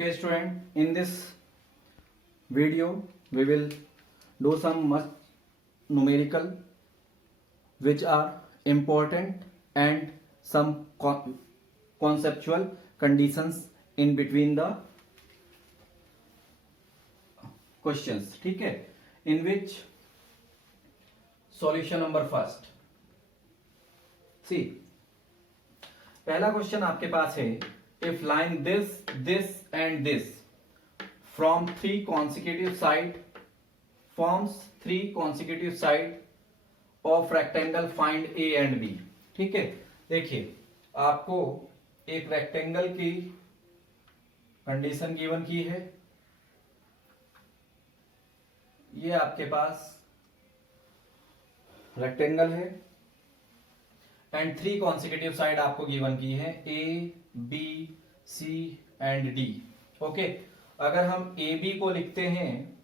Okay, student, in this video we will do some much numerical which are important and some conceptual conditions in between the questions. ठीक है, in which solution number first. See, पहला question आपके पास है, if line this and this from three consecutive side forms three consecutive side of rectangle, find A and B. ठीक है, देखिए आपको एक रेक्टेंगल की कंडीशन गिवन की है, ये आपके पास रेक्टेंगल है एंड थ्री कॉन्सिक्यूटिव साइड आपको गिवन की है, A B C and D. Okay, अगर हम ए बी को लिखते हैं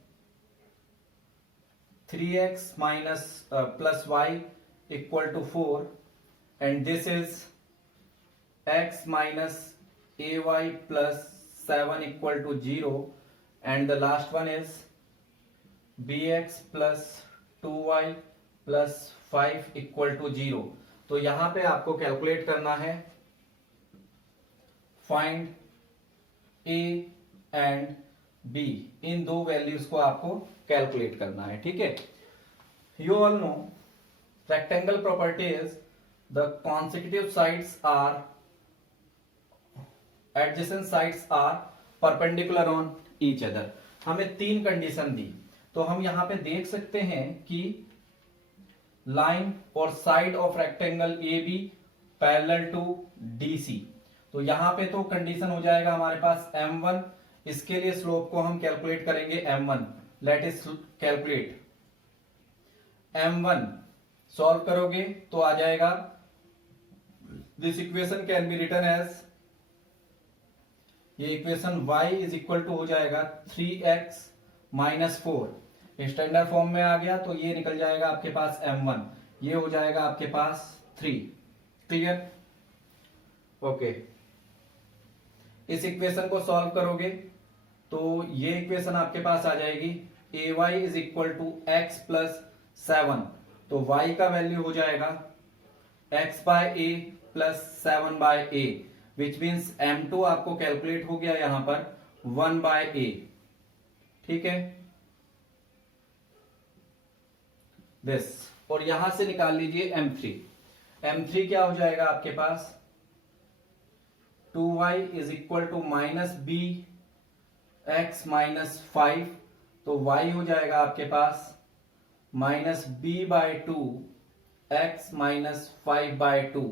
3x minus plus y equal to 4 and this is x minus a y plus 7 equal to 0 and the last one is bx plus 2y plus 5 equal to 0. तो यहां पे आपको calculate करना है फाइंड a एंड b. इन दो values को आपको कैलकुलेट करना है. ठीक है, you all know rectangle property is the consecutive sides are adjacent sides are perpendicular on each other. हमें तीन कंडीशन दी, तो हम यहां पे देख सकते हैं कि लाइन और side of rectangle A B parallel to D C. तो यहां पे तो कंडीशन हो जाएगा हमारे पास m1. इसके लिए स्लोप को हम कैलकुलेट करेंगे m1. Late is calculate m1. Solve करोगे तो आ जाएगा, this equation can be written as, ये equation y is equal to हो जाएगा 3x माइनस 4. स्टैंडर्ड फॉर्म में आ गया तो ये निकल जाएगा आपके पास m1, ये हो जाएगा आपके पास 3. क्लियर? ओके, इस इक्वेशन को सॉल्व करोगे तो ये इक्वेशन आपके पास आ जाएगी ay is equal to x plus 7. तो y का वैल्यू हो जाएगा x by a plus 7 by a, which means m2 आपको कैलकुलेट हो गया यहां पर 1 बाय ए. ठीक है, दिस, और यहां से निकाल लीजिए m3. m3 क्या हो जाएगा आपके पास 2y is equal to minus B X minus 5. तो y हो जाएगा आपके पास minus B by 2 X minus 5 by 2.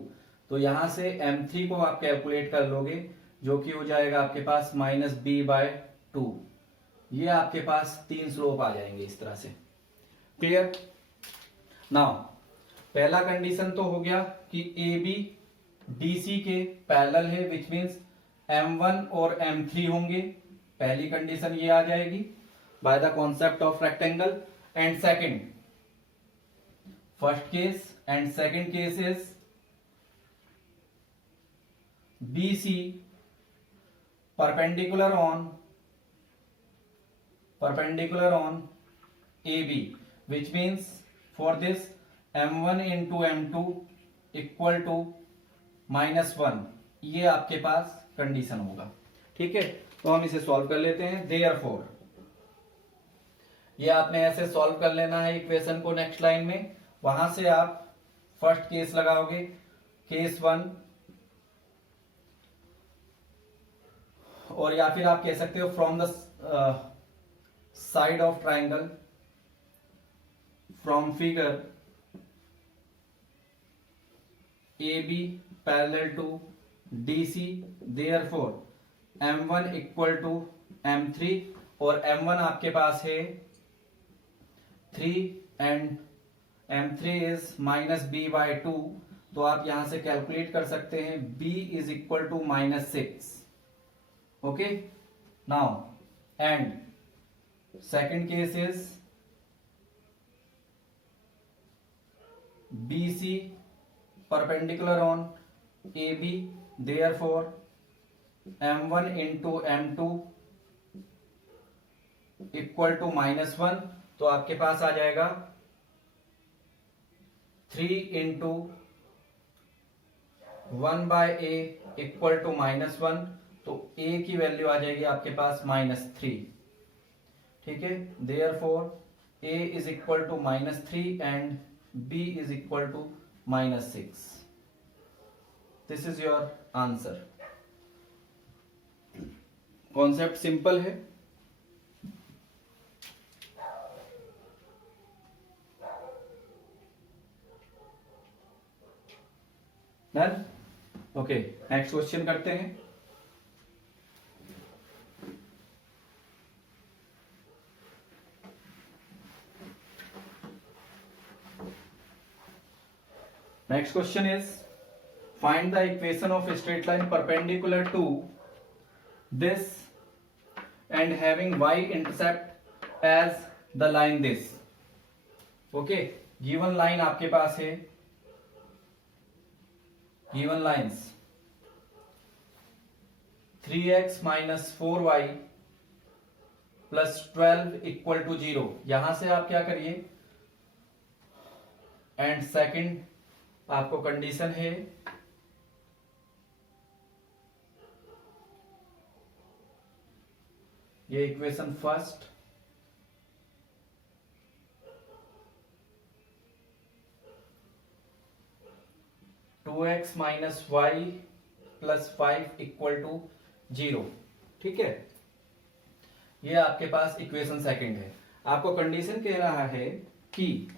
तो यहां से m3 को आप कैलकुलेट कर लोगे जो कि हो जाएगा आपके पास माइनस बी बाय 2. ये आपके पास तीन स्लोप आ जाएंगे इस तरह से. क्लियर? नाउ पहला कंडीशन तो हो गया कि ए बी डी सी के पैरेलल है, विच मीन्स m1 और m3 होंगे. पहली कंडीशन ये आ जाएगी by the concept of rectangle. And second, first case and second case is B C perpendicular on A B, which means for this m1 into m2 equal to minus 1. ये आपके पास condition होगा. ठीक है, तो हम इसे सॉल्व कर लेते हैं. Therefore, ये आपने ऐसे सॉल्व कर लेना है इक्वेशन को. नेक्स्ट लाइन में वहां से आप फर्स्ट केस लगाओगे, केस 1, और या फिर आप कह सकते हो from the side of triangle, from figure AB parallel to DC, therefore M1 equal to M3, और M1 आपके पास है 3 and M3 is minus B by 2. तो आप यहां से कैलकुलेट कर सकते हैं B is equal to minus 6. Okay, now and second case is BC perpendicular on AB, therefore m1 into m2 equal to -1, तो आपके पास आ जाएगा 3 इंटू 1/a इक्वल टू -1, तो a की वैल्यू आ जाएगी आपके पास -3। ठीक है, therefore a is equal to -3 and b is equal to -6। This is your answer. Concept simple है। डन। ओके, नेक्स्ट क्वेश्चन करते हैं। Next question is find the equation of straight line perpendicular to this and having y intercept as the line this. Okay, given line आपके पास है, given lines 3x minus 4y plus 12 equal to 0। यहां से आप क्या करिए, and second आपको condition है ये equation first, two x minus y plus 5 equal to 0। ठीक है, ये आपके पास इक्वेशन सेकंड है। आपको कंडीशन कह रहा है कि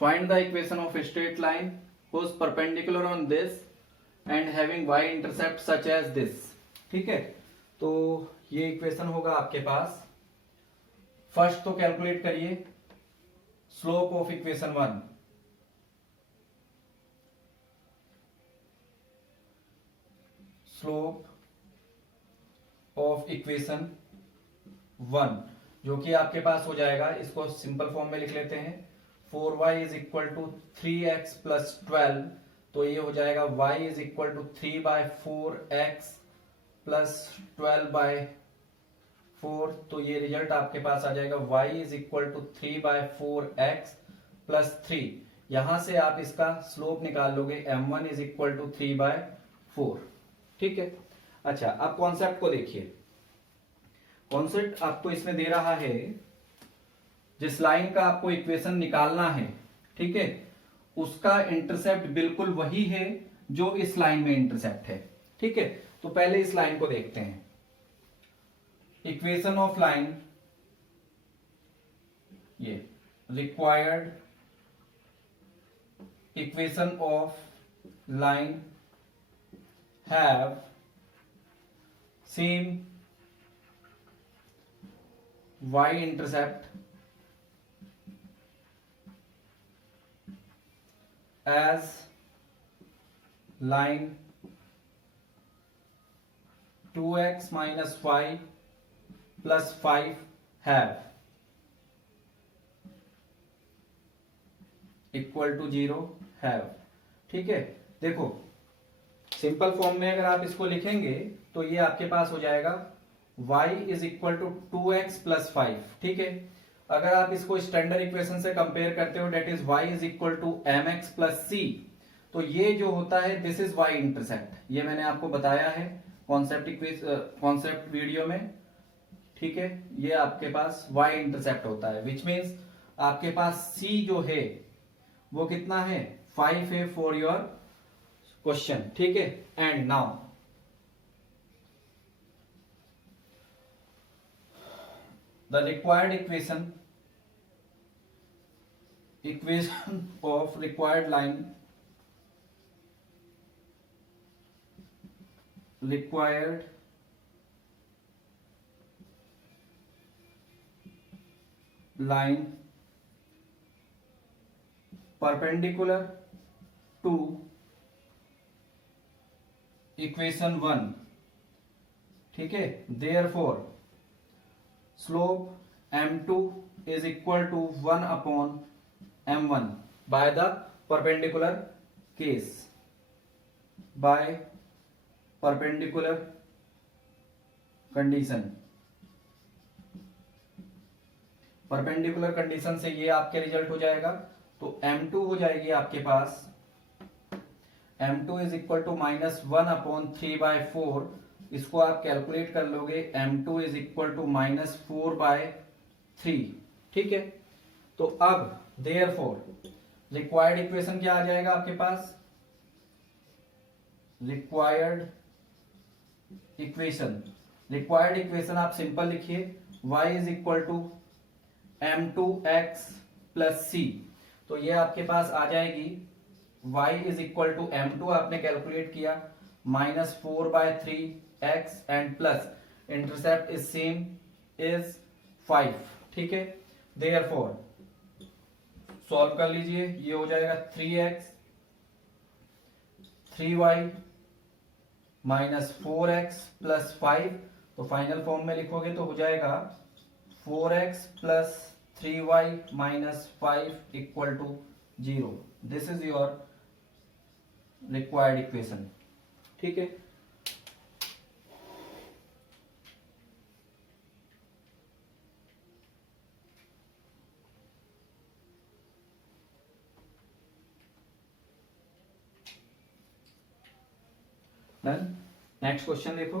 find the equation of a straight line whose perpendicular on this and having y intercept such as this। ठीक है, तो ये इक्वेशन होगा आपके पास। फर्स्ट तो कैलकुलेट करिए slope of equation 1। Slope of equation 1 जो कि आपके पास हो जाएगा, इसको सिंपल फॉर्म में लिख लेते हैं, 4y is equal to 3x plus 12, तो ये हो जाएगा y is equal to 3/4x plus 12/4, तो ये रिजल्ट आपके पास आ जाएगा y is equal to 3/4x plus 3। यहां से आप इसका स्लोप निकाल लोगे, m1 इज इक्वल टू 3/4। ठीक है, अच्छा अब कॉन्सेप्ट को देखिए। कॉन्सेप्ट आपको इसमें दे रहा है जिस लाइन का आपको इक्वेशन निकालना है, ठीक है, उसका इंटरसेप्ट बिल्कुल वही है जो इस लाइन में इंटरसेप्ट है। ठीक है, तो पहले इस लाइन को देखते हैं। इक्वेशन ऑफ लाइन, ये required equation of line have same y intercept as line 2x minus y plus 5 have equal to 0 have. ठीक है, देखो सिंपल फॉर्म में अगर आप इसको लिखेंगे तो ये आपके पास हो जाएगा y is equal to 2x plus 5। ठीक है, अगर आप इसको स्टैंडर्ड इक्वेशन से कंपेयर करते हो, that is y is equal to mx plus c, तो ये जो होता है दिस इज y इंटरसेप्ट। ये मैंने आपको बताया है कॉन्सेप्ट वीडियो में। ठीक है, ये आपके पास y इंटरसेप्ट होता है, विच मीन्स आपके पास c जो है वो कितना है, 5 है फॉर योर क्वेश्चन। ठीक है, and now the required equation of required line, required line perpendicular to equation 1। ठीक है, therefore slope m2 is equal to 1 upon m1 by the perpendicular case by perpendicular condition. Perpendicular condition से ये आपके result हो जाएगा, तो M2 हो जाएगी आपके पास, M2 इज इक्वल टू -1/3/4। इसको आप कैलकुलेट कर लोगे, M2 इज इक्वल टू -4/3। ठीक है, तो अब देयरफॉर रिक्वायर्ड इक्वेशन क्या आ जाएगा आपके पास? रिक्वायर्ड इक्वेशन आप सिंपल लिखिए, y is equal to m2x plus c। तो ये आपके पास आ जाएगी y is equal to m2 आपने कैलकुलेट किया -4/3x and plus intercept is same is 5। ठीक है, देयरफॉर सॉल्व कर लीजिए, ये हो जाएगा 3x 3y -4x प्लस 5। तो फाइनल फॉर्म में लिखोगे तो हो जाएगा 4x plus 3y -5 equal to 0। This is your required equation. ठीक है, डन। नेक्स्ट क्वेश्चन देखो,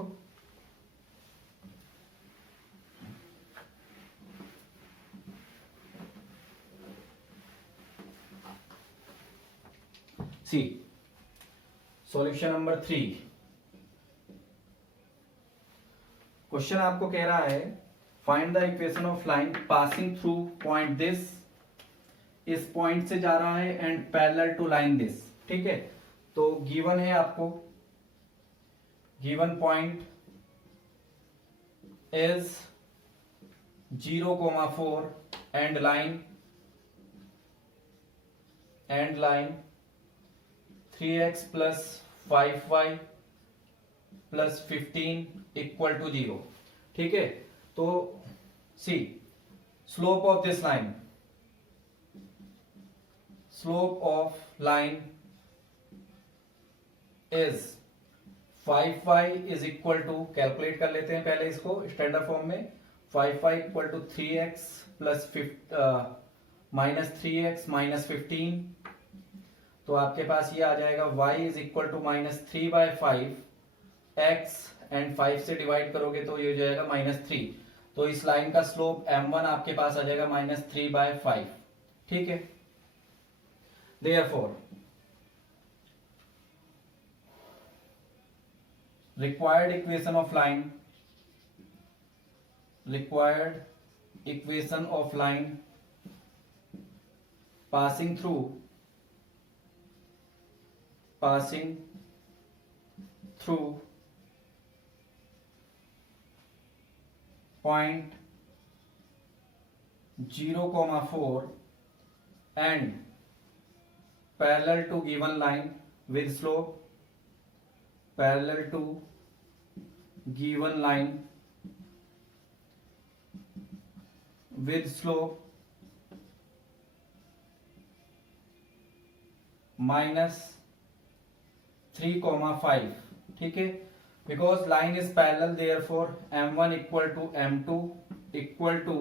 सी सॉल्यूशन नंबर 3। क्वेश्चन आपको कह रहा है find the equation of line passing through point this. इस पॉइंट से जा रहा है and parallel to line this. ठीक है, तो गिवन है आपको, given point is 0,4 and line 3x plus 5y plus 15 equal to 0। ठीक है, तो see slope of this line, slope of line is 5y is equal to, calculate कर लेते हैं पहले इसको स्टैंडर्ड फॉर्म में, 5y equal to 3x plus -3x -15। तो आपके पास ये आ जाएगा y is equal to -3/5 x and 5 से डिवाइड करोगे तो ये हो जाएगा -3। तो इस लाइन का स्लोप m1 आपके पास आ जाएगा -3/5। ठीक है, therefore required equation of line passing through point 0,4 and parallel to given line with slope, parallel to given line with slope -3,5। ठीक है, because line is parallel therefore m1 equal to m2 equal to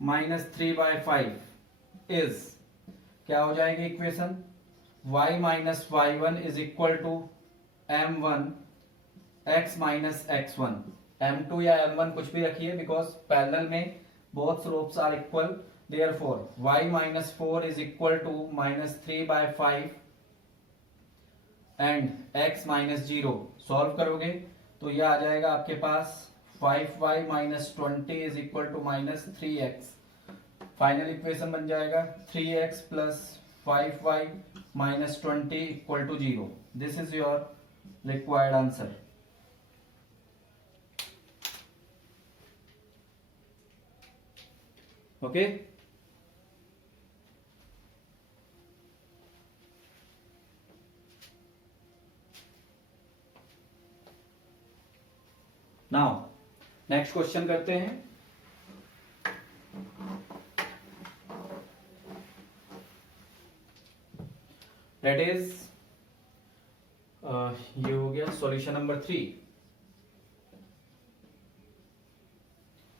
-3/5 is क्या हो जाएगी equation, y minus y1 is equal to m1 x minus x1। m2 या m1 कुछ भी रखिए, because parallel में both slopes are equal, therefore y minus 4 is equal to -3/5 and x minus 0। Solve करोगे तो यह आ जाएगा आपके पास 5y minus 20 is equal to -3x। Final equation बन जाएगा 3x plus 5y minus 20 equal to 0। This is your required answer. Okay, now next question करते हैं। दैट इज ये हो गया सॉल्यूशन नंबर 3।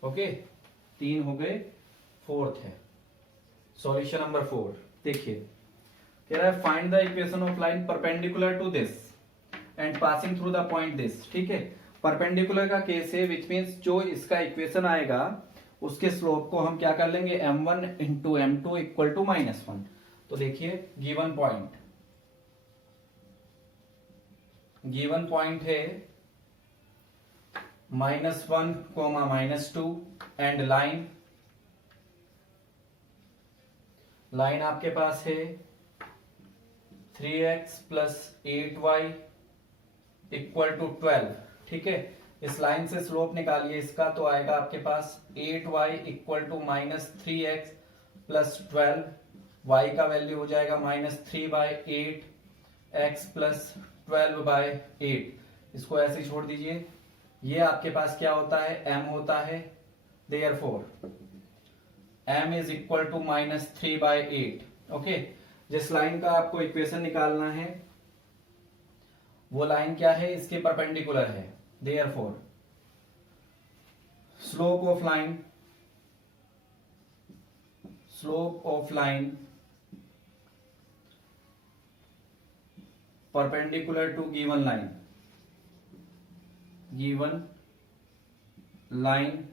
ओके, 3 हो गए, फोर्थ है सॉल्यूशन नंबर 4। देखिए कह रहा है find the equation of line perpendicular to this and passing through the point this. ठीक है, परपेंडिकुलर का केस है, विच मीन्स जो इसका इक्वेशन आएगा उसके स्लोप को हम क्या कर लेंगे, m1 into m2 equal to -1। तो देखिए गिवन पॉइंट है -1, -2 एंड लाइन आपके पास है 3x plus 8y equal to 12। ठीक है, इस लाइन से स्लोप निकालिए इसका, तो आएगा आपके पास 8y equal to -3x plus 12। y का वैल्यू हो जाएगा -3/8 x प्लस 12/8। इसको ऐसे ही छोड़ दीजिए। ये आपके पास क्या होता है, m होता है, therefore m is equal to -3/8। Okay, जिस लाइन का आपको इक्वेशन निकालना है वो लाइन क्या है, इसके परपेंडिकुलर है, therefore slope of line perpendicular to given line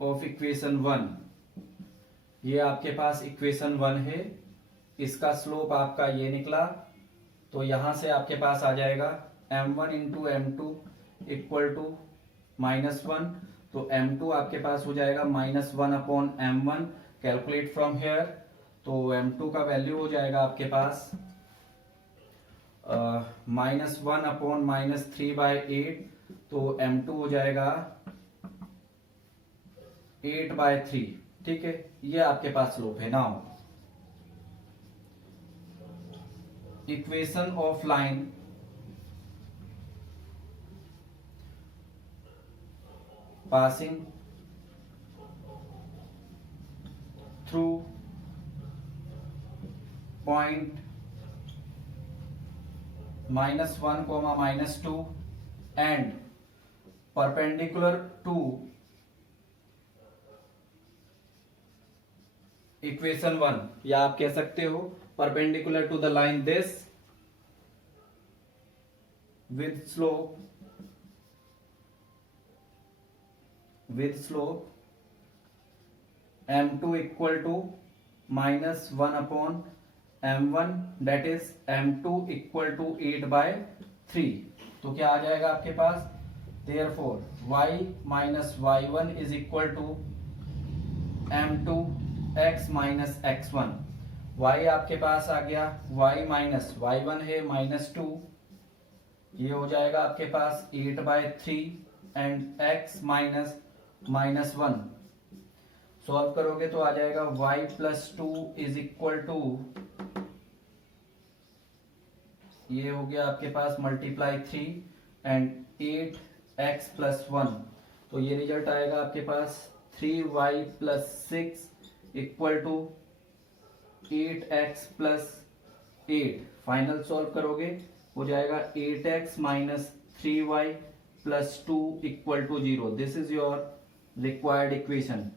of equation 1। ये आपके पास इक्वेशन 1 है, इसका स्लोप आपका ये निकला, तो यहां से आपके पास आ जाएगा m1 into m2 equal to -1। तो m2 आपके पास हो जाएगा -1/m1। कैलकुलेट फ्रॉम हियर, तो m2 का वैल्यू हो जाएगा आपके पास -1/-3/8। तो m2 हो जाएगा 8/3। ठीक है, ये आपके पास स्लोप है। Now equation of line passing through point -1, -2 and perpendicular to equation 1, या आप कह सकते हो perpendicular to the line this with slope m2 equal to -1/m1, that is m2 equal to 8/3। तो क्या आ जाएगा आपके पास, therefore y minus y1 is equal to m2 x minus x1। y आपके पास आ गया, y minus y1 है -2, ये हो जाएगा आपके पास 8/3 एंड x -1। सॉल्व करोगे तो आ जाएगा y plus 2 is equal to, ये हो गया आपके पास मल्टीप्लाई 3 एंड 8x प्लस 1। तो ये रिजल्ट आएगा आपके पास 3y plus 6 equal to 8x plus 8। Final solve करोगे हो जाएगा 8x minus 3y plus 2 equal to 0। This is your required equation.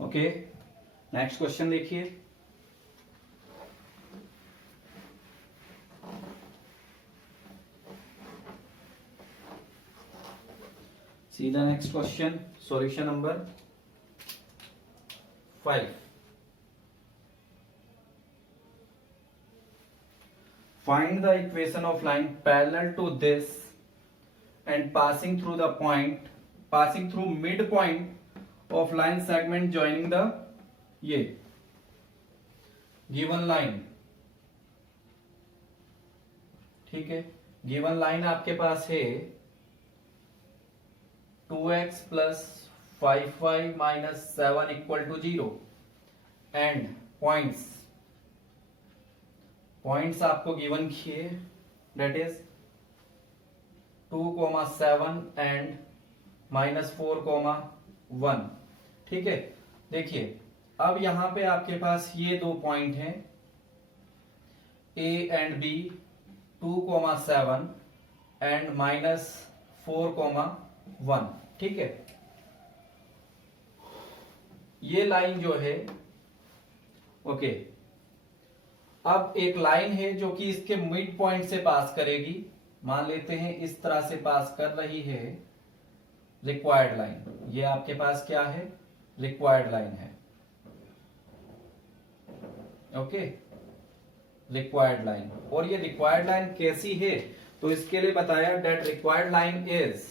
Okay, next question देखिए। See the next question, solution number 5. Find the equation of line parallel to this and passing through midpoint of line segment joining the ये given line। ठीक है, given line आपके पास है 2x plus 5y minus 7 equal to 0। And points आपको given किए, that is 2,7 and -4,1। ठीक है, देखिए अब यहां पे आपके पास ये दो पॉइंट हैं A एंड B, 2,7 एंड -4,1। ठीक है, ये लाइन जो है, ओके, अब एक लाइन है जो कि इसके मिड पॉइंट से पास करेगी। मान लेते हैं इस तरह से पास कर रही है रिक्वायर्ड लाइन। ये आपके पास क्या है, रिक्वायर्ड लाइन है। Okay, required line. और ये रिक्वायर्ड लाइन कैसी है, तो इसके लिए बताया that required line is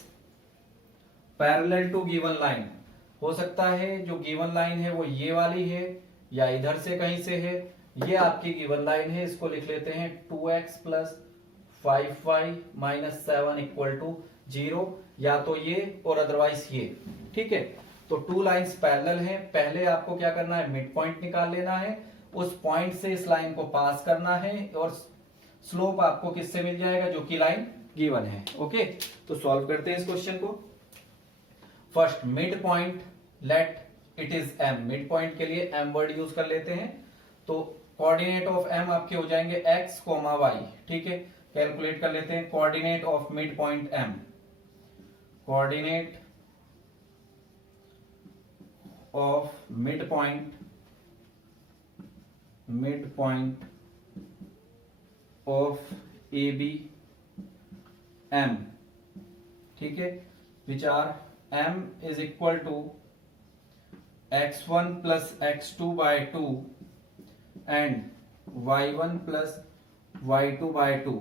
parallel to given line. हो सकता है जो गिवन लाइन है वो ये वाली है या इधर से कहीं से है। ये आपकी गिवन लाइन है, इसको लिख लेते हैं 2x + 5y - 7 = 0, या तो ये और अदरवाइज ये। ठीक है, तो टू लाइंस पैरेलल हैं। पहले आपको क्या करना है, मिड पॉइंट निकाल लेना है, उस पॉइंट से इस लाइन को पास करना है और स्लोप आपको किससे मिल जाएगा, जो कि लाइन गिवन है। ओके, तो सॉल्व करते हैं इस क्वेश्चन को। First mid point, let it is m। Mid point के लिए m वर्ड यूज कर लेते हैं, तो कोऑर्डिनेट ऑफ m आपके हो जाएंगे x, y। ठीक है, कैलकुलेट कर लेते हैं coordinate of mid point m। Coordinate of mid point of AB M। ठीक है, which are m is equal to x1 + x2/2 and y1 + y2/2।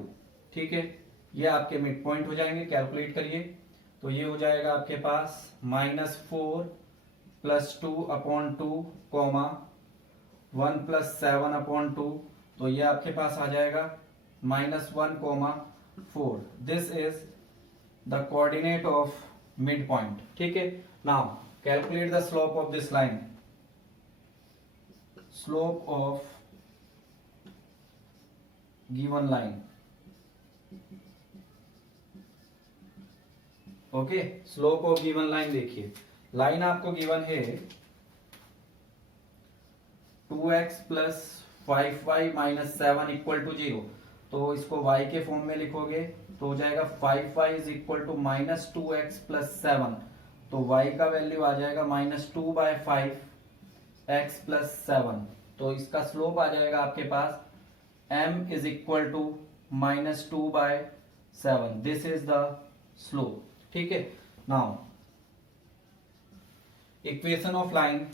ठीक है, ये आपके मिड पॉइंट हो जाएंगे। कैलकुलेट करिए, तो ये हो जाएगा आपके पास -4 + 2/2, 1 + 7/2, तो ये आपके पास आ जाएगा -1,4। This is the coordinate of mid point. ठीक है, now calculate the slope of this line. Slope of given line. Okay, slope of given line देखिए, लाइन आपको गिवन है 2x + 5y - 7 = 0, तो इसको y के फॉर्म में लिखोगे तो हो जाएगा 5y = -2x + 7, तो y का वैल्यू आ जाएगा -2/5 x + 7, तो इसका स्लोप आ जाएगा आपके पास m = -2/7। This is the slope. ठीक है, now equation of line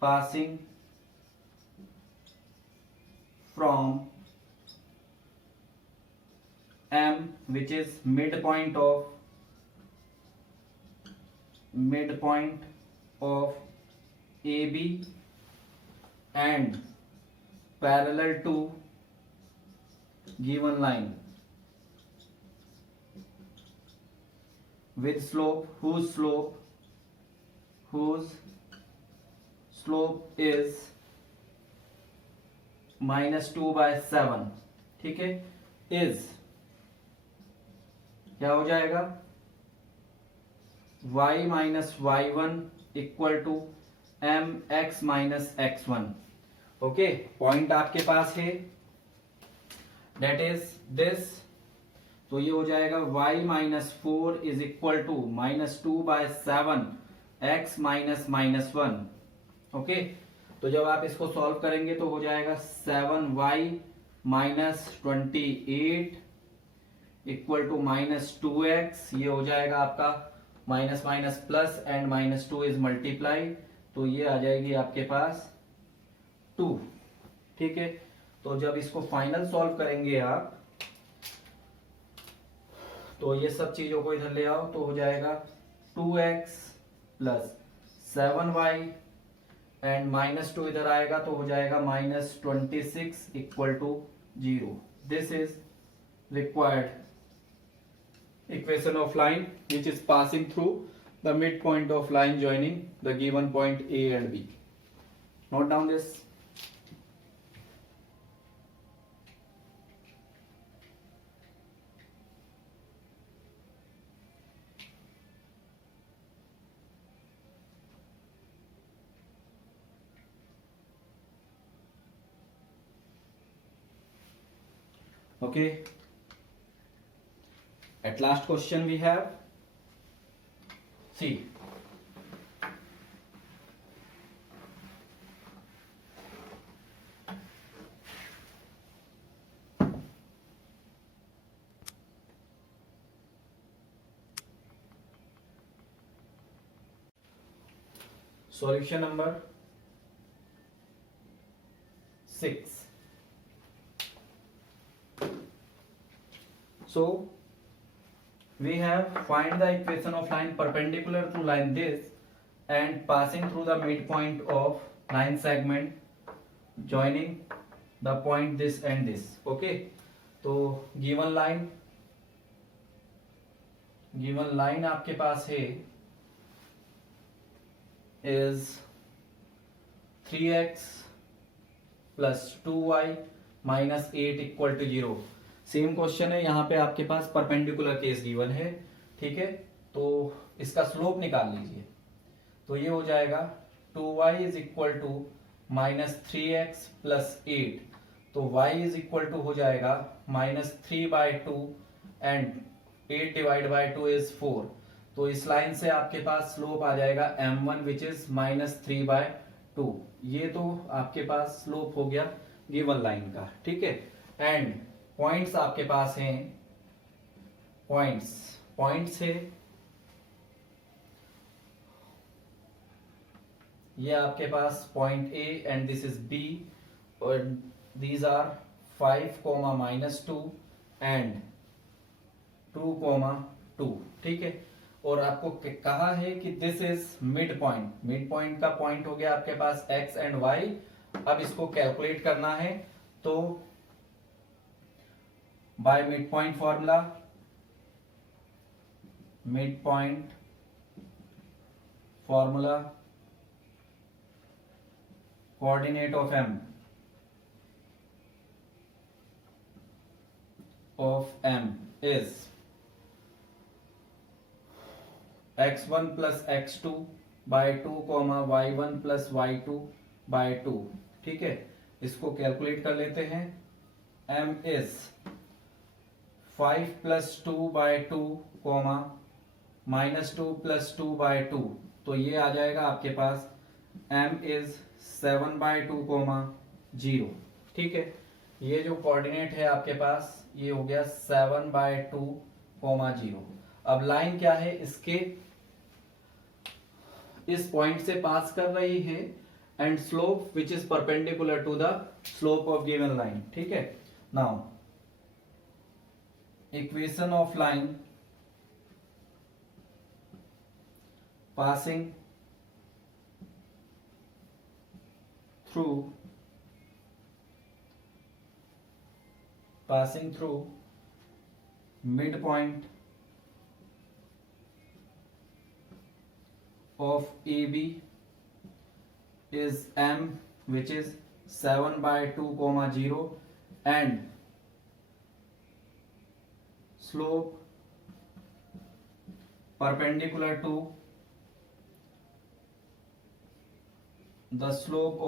passing from M, which is midpoint of AB and parallel to given line with slope whose slope is -2/7। ठीक है, is क्या हो जाएगा, y - y1 = mx - x1। Okay, point आपके पास है, दैट इज दिस, तो ये हो जाएगा y - 4 = -2/7 x - -1। ओके, तो जब आप इसको सॉल्व करेंगे तो हो जाएगा 7y - 28 = -2x। ये हो जाएगा आपका minus minus plus and -2 is multiply, तो ये आ जाएगी आपके पास 2। ठीक है, तो जब इसको फाइनल सॉल्व करेंगे आप, तो ये सब चीजों को इधर ले आओ, तो हो जाएगा 2x + 7y एंड -2 इधर आएगा तो हो जाएगा -26 = 0। This is required equation of line which is passing through the midpoint of line joining the given point A and B. Note down this. Okay. At last question we have, see, solution number 6. So we have find the equation of line perpendicular to line this and passing through the midpoint of line segment joining the point this and this. Okay, तो given line आपके पास है is 3x plus 2y minus 8 equal to 0. Same question है, यहाँ पे आपके पास perpendicular case given है, ठीक है। तो इसका स्लोप निकाल लीजिए, तो ये हो जाएगा 2y is equal to minus 3x plus 8, तो y इज इक्वल टू हो जाएगा minus 3/2 and 8 divide by 2 is 4। तो इस लाइन से आपके पास स्लोप आ जाएगा m1 विच इज माइनस 3/2। ये तो आपके पास स्लोप हो गया गिवन लाइन का, ठीक है। एंड पॉइंट्स आपके पास हैं, पॉइंट्स है ये आपके पास point A and this is B और दीज आर 5, -2 एंड 2, 2, ठीक है। और आपको कहा है कि दिस इज मिड पॉइंट का पॉइंट हो गया आपके पास x एंड y। अब इसको कैलकुलेट करना है, तो bye midpoint formula, coordinate of m is x1 plus x2 by 2, y1 plus y2 by 2, ठीक है। इसको कैलकुलेट कर लेते हैं। m is 5 plus 2 by 2, minus 2 plus 2 by 2, तो ये आ जाएगा आपके पास m is 7/2, 0, ठीक है। ये जो कोऑर्डिनेट है आपके पास ये हो गया 7/2, 0। अब लाइन क्या है, इसके इस पॉइंट से पास कर रही है and slope which is perpendicular to the slope of given line, ठीक है। Now equation of line passing through midpoint of AB is m which is 7/2, 0 and slope perpendicular to the slope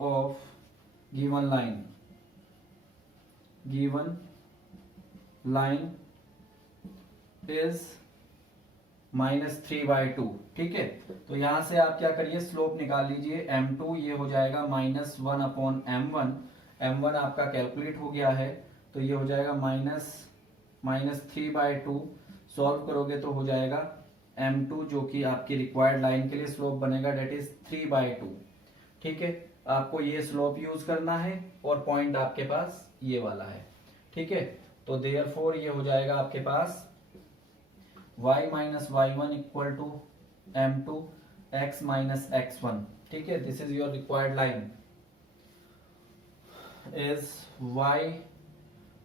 of given line is -3/2, ठीक है। तो यहां से आप क्या करिए, स्लोप निकाल लीजिए m2, ये हो जाएगा -1/m1। m1 आपका कैलकुलेट हो गया है, तो ये हो जाएगा -3/2। सॉल्व करोगे तो हो जाएगा m2 जो कि आपकी रिक्वायर्ड लाइन के लिए स्लोप बनेगा, डेट इज 3/2, ठीक है। आपको ये स्लोप यूज करना है और पॉइंट आपके पास ये वाला है, ठीक है। तो देयरफॉर ये हो जाएगा आपके पास y minus y1 equal to m2 x minus x1, ठीक है। This is your required line is y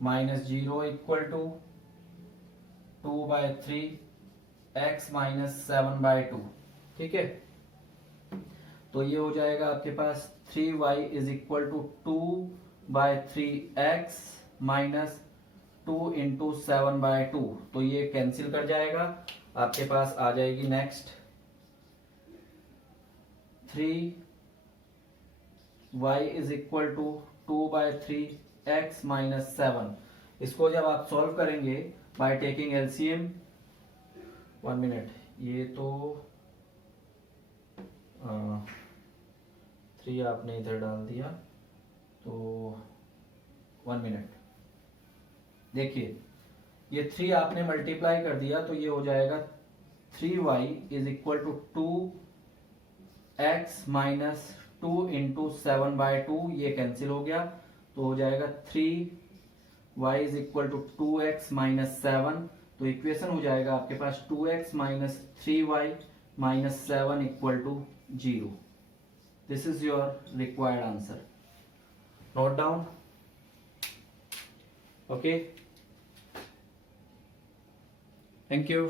minus 0 equal to 2/3 x minus 7/2। ठीक है, तो ये हो जाएगा आपके पास 3y is equal to 2/3 x minus 2 into 7/2। तो ये कैंसिल कर जाएगा, आपके पास आ जाएगी next 3y is equal to 2/3 x minus 7। इसको जब आप सॉल्व करेंगे बाय टेकिंग एलसीएम, 1 मिनट, ये तो 3 आपने इधर डाल दिया, तो 1 मिनट, देखिए ये 3 आपने मल्टीप्लाई कर दिया तो ये हो जाएगा 3y is equal to 2x minus 2 into 7/2। ये कैंसिल हो गया, तो हो जाएगा 3y is equal to 2x minus 7। तो इक्वेशन हो जाएगा आपके पास 2x minus 3y minus 7 equal to 0। This is your required answer. Note down. Okay, thank you.